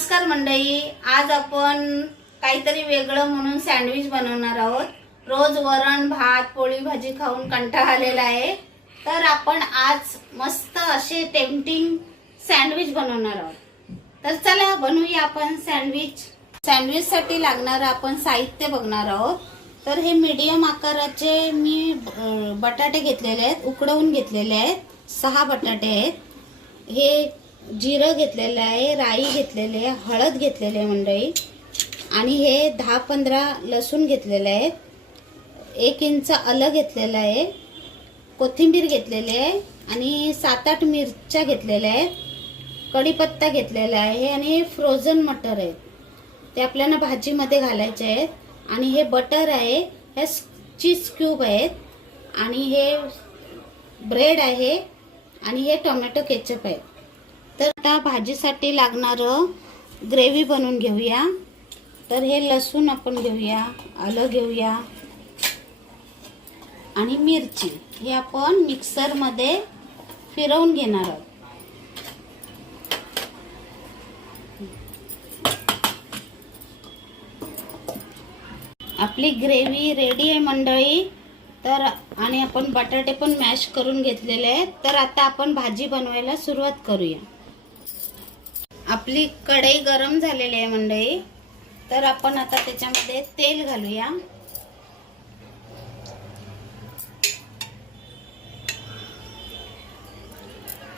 नमस्कार मंडळी, आज आपण काहीतरी वेगळं म्हणून सँडविच बनवणार आहोत। रोज वरण भात पोळी भाजी खाऊन कंटाळा आलेला आहे, तर आपण आज मस्त असे टेम्पटिंग सँडविच बनवणार आहोत। तर चला बनवूया आपण सँडविच। सँडविच साठी लागणारे आपण साहित्य बघणार आहोत। तर हे मीडियम आकाराचे मी बटाटे घेतलेले आहेत, उकडवून घेतलेले आहेत। 6 बटाटे आहेत। हे जिरं घेतलेलं आहे, राई घेतलेले आहे, हळद घेतलेले आहे मंडळी, आणि हे 10-15 लसूण घेतलेले आहेत, 1 इंच आलं घेतलेलं आहे, कोथिंबीर घेतलेली आहे, आणि 7-8 मिरच्या घेतलेल्या आहेत, कढीपत्ता घेतलेला आहे, आणि फ्रोझन मटर आहे, ते आपल्याला भाजीमध्ये घालायचे आहेत। आणि हे बटर आहे, हे चीज क्यूब आहेत, आणि हे ब्रेड आहे, आणि हे टोमॅटो केचप आहे। तर आता भाजीसाठी लागणारं ग्रेव्ही बनवून घेऊया। तर हे लसूण आपण घेऊया, आलं घेऊया, आणि मिरची हे आपण मिक्सरमध्ये फिरवून घेणार आहोत। आपली ग्रेव्ही रेडी आहे मंडळी। तर आणि आपण बटाटे पण मॅश करून घेतलेले आहेत। तर आता आपण भाजी बनवायला सुरुवात करूया। आपली कढई गरम झालेली आहे मंडळी। तर आपण आता त्याच्यामध्ये तेल घालूया।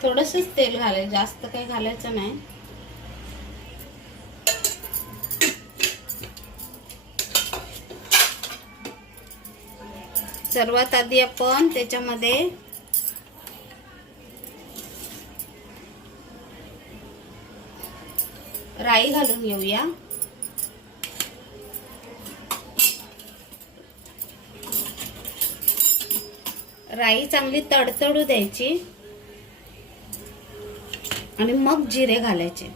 थोडंसंच तेल घालायचं, जास्त काही घालायचं नाही। सर्वात आधी आपण त्याच्यामध्ये राई घालून घेऊया। राई चांगली तडतडू द्यायची, आणि मग जिरे घालायचे।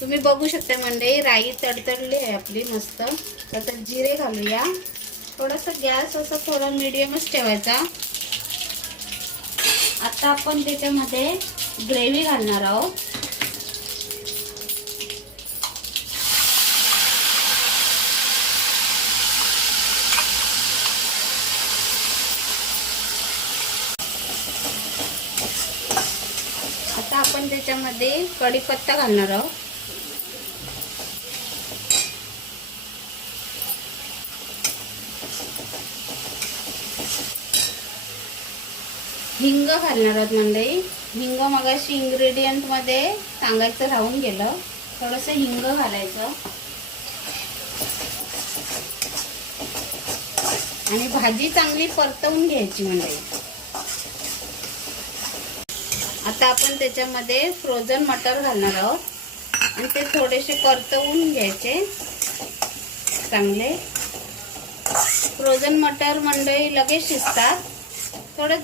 तुम्ही बघू शकता मंडळी, राई तडतडली आहे आपली मस्त। तर जिरे घालूया। थोडासा गॅस असा थोडा मीडियमच ठेवायचा। आता आपण त्याच्यामध्ये ग्रेव्ही घालणार आहोत। आता आपण त्याच्यामध्ये कढीपत्ता घालणार आहोत, हिंग घालणार आहोत मंडळी। हिंग मगाशी इन्ग्रेडियंट मध्ये सांगायचं राहून गेलं, थोडंसं हिंग घालायचं, आणि भाजी चांगली परतवून घ्यायची मंडळी। आता आपण त्याच्यामध्ये फ्रोझन मटर घालणार आहोत, आणि ते थोडेसे परतवून घ्यायचे चांगले। फ्रोझन मटर मंडळी लगेच शिजतात। थोडं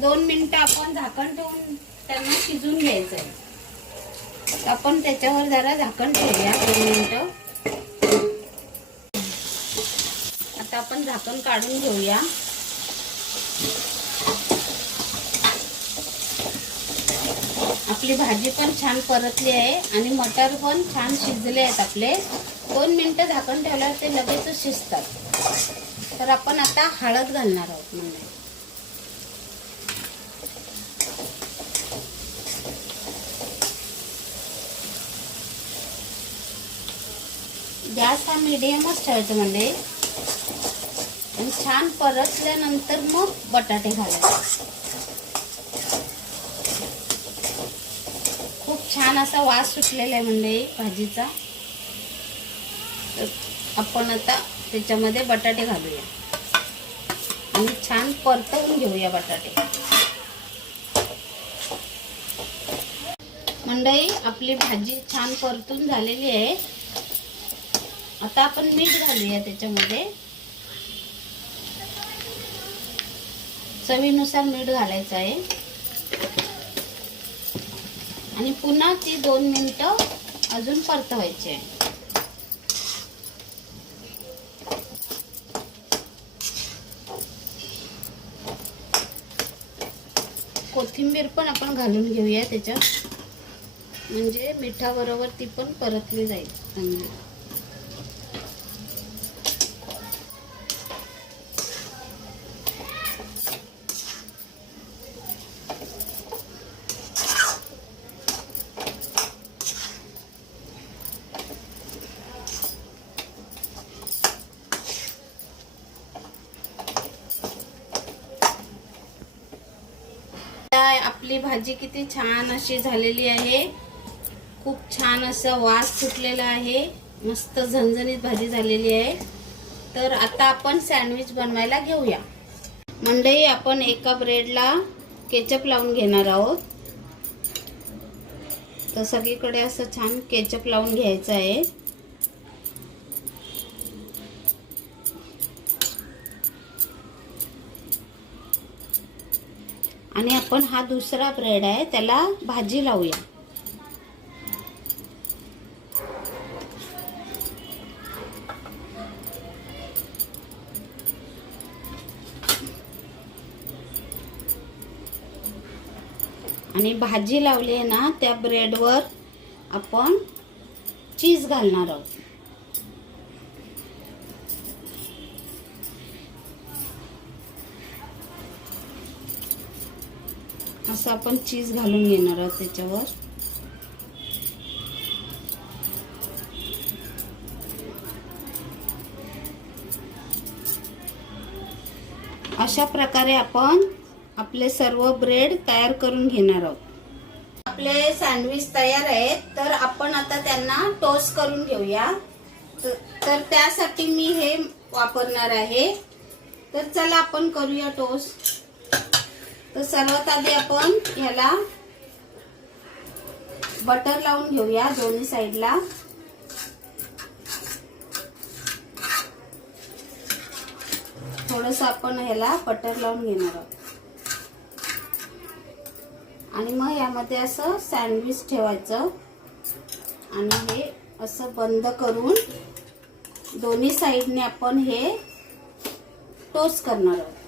2 मिनिटं आपण झाकण ठेवून त्यांना शिजून घ्यायचं आहे। आपण त्याच्यावर जरा झाकण ठेवूया 2 मिनिटं। आता आपण झाकण काढून घेऊया। आपली भाजी पण छान परतली आहे, आणि मटर पण छान शिजले आहेत आपले। 2 मिनिटं झाकण ठेवल्यावर ते लगेच शिजतात। तर आपण आता हळद घालणार आहोत म्हणजे गॅस हा मीडियमच ठेवायचा म्हणजे, आणि छान परतल्यानंतर मग बटाटे घालायचे। खूप छान असा वास सुटलेला आहे म्हणजे भाजीचा। तर आपण आता त्याच्यामध्ये बटाटे घालूया, आणि छान परतवून घेऊया बटाटे। मंडळी आपली भाजी छान परतून झालेली आहे। आता आपण मीठ घालूया त्याच्यामध्ये, चवीनुसार मीठ घालायचं आहे, आणि पुन्हा ती 2 मिनिटं अजून परतवायची आहे। कोथिंबीर पण आपण घालून घेऊया त्याच्यात, म्हणजे मिठाबरोबर ती पण परतली जाईल चांगली. आपली भाजी किती छान अशी झालेली आहे. खूप छान असा वास सुटलेला आहे. मस्त झणझणीत भाजी झालेली आहे. तर आता आपण सँडविच बनवायला घेऊया. मंडळी, आपण एका ब्रेडला केचप लावून घेणार आहोत. तर सगळीकडे असं छान केचप लावून घ्यायचं आहे. आणि आपण हा दुसरा ब्रेड आहे त्याला भाजी लावूया. आणि भाजी लावली आहे ना, त्या ब्रेडवर आपण चीज घालणार आहोत. असं आपण चीज घालून घेणार आहोत त्याच्यावर. अशा प्रकारे आपण आपले सर्व ब्रेड तयार करून घेणार आहोत. आपले सँडविच तयार आहेत. तर आपण आता त्यांना टोस्ट करून घेऊया. तर त्यासाठी मी हे वापरणार आहे. तर चला आपण करूया टोस्ट. तर सर्वात आधी आपण ह्याला बटर लावून घेऊया दोन्ही साईडला. थोडंसं आपण ह्याला बटर लावून घेणार आहोत. आणि मग यामध्ये असं सँडविच ठेवायचं आणि हे असं बंद करून दोन्ही साईडने आपण हे टोस्ट करणार आहोत.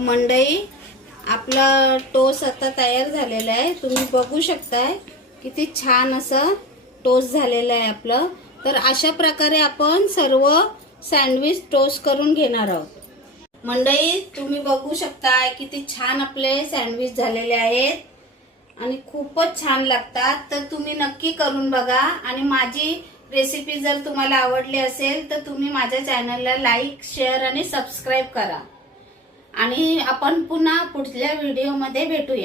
मंडळी, आपला टोस्ट आता तयार झालेला आहे. तुम्ही बघू शकताय किती छान असं टोस्ट झालेलं आहे आपलं. तर अशा प्रकारे आपण सर्व सँडविच टोस्ट करून घेणार आहोत. मंडळी, तुम्ही बघू शकताय किती छान आपले सँडविच झालेले आहेत आणि खूपच छान लागतात. तर तुम्ही नक्की करून बघा. आणि माझी रेसिपी जर तुम्हाला आवडली असेल तर तुम्ही माझ्या चॅनलला लाईक, शेअर आणि सबस्क्राईब करा. आणि आपण पुन्हा पुढच्या व्हिडिओमध्ये भेटूया.